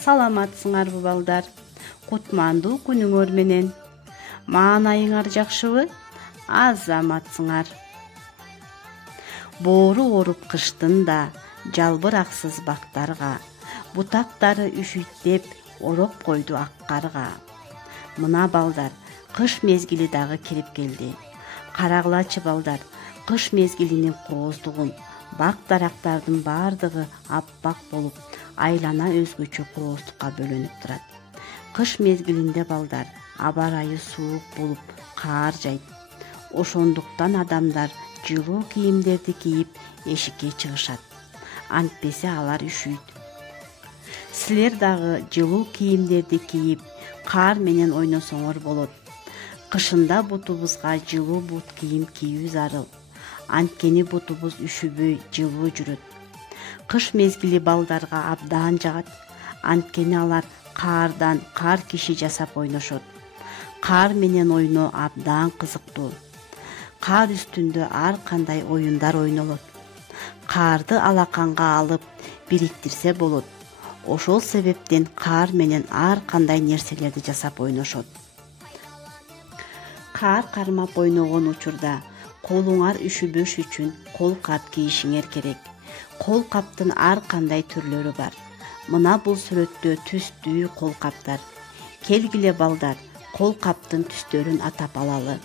Саламатсыңарбы балдар? Кутмандуу күнүңөр менен. Маанайыңар жакшыбы? Азаматсыңар. Боору оруп кыштын да, жалбыраксыз бактарга, бутактары үшүттеп ороп койду ак карга. Мына балдар, кыш мезгили дагы кирип келди. Карагылачы балдар, кыш мезгилинин кооздугун, бак дарактардын бардыгы аппак болуп, айлана өзгөчө кооздукка бөлөнүп турат. Кыш мезгилинде балдар, аба ырайы суук болуп, каар жайт. Ошондуктан адамдар жылуу кийимдерди кийип эшикке чыгышат. Антпесе алар үшүйт. Силер дагы жылуу кийимдерди кийип, каар менен ойносоңор болот. Кышында бутубузга жылуу бут кийим кийүү зарыл. Анткени бутубуз үшүбөй, жылуу жүрөт. Кыш мезгили балдарга абдан жагат. Анткени алар каардан каар киши жасап ойношот. Каар менен ойноо абдан кызыктуу. Каар үстүндө ар кандай оюндар ойнолот. Каарды алаканга алып бириктирсе болот. Ошол себептен каар менен ар кандай нерселерди жасап ойношот. Каар кармап ойногон учурда колуңар үшүбөш үчүн кол кап кийишиңер керек. Кол каптын ар кандай түрлөрү бар. Мына бул сүрөттө түстүү кол каптар. Келгиле балдар, кол каптын түстөрүн атап алалы.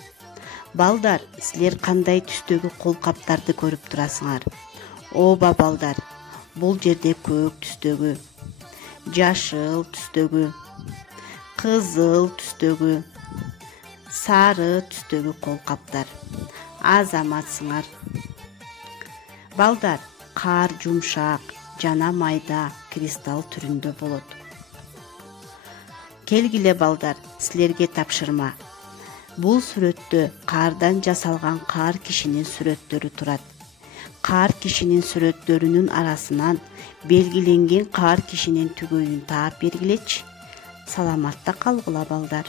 Балдар, силер кандай түстөгү кол каптарды көрүп турасыңар? Ооба балдар, бул жерде көк түстөгү, жашыл түстөгү, кызыл түстөгү, сары түстөгү кол каптар. Азаматсыңар. Балдар, каар жумшак жана майда кристалл түрүндө болот. Келгиле балдар, силерге тапшырма. Бул сүрөттө каардан жасалган каар кишинин сүрөттөрү турат. Каар кишинин сүрөттөрүнүн арасынан белгиленген каар кишинин түгөйүн таап бергилечи. Саламатта калгыла балдар.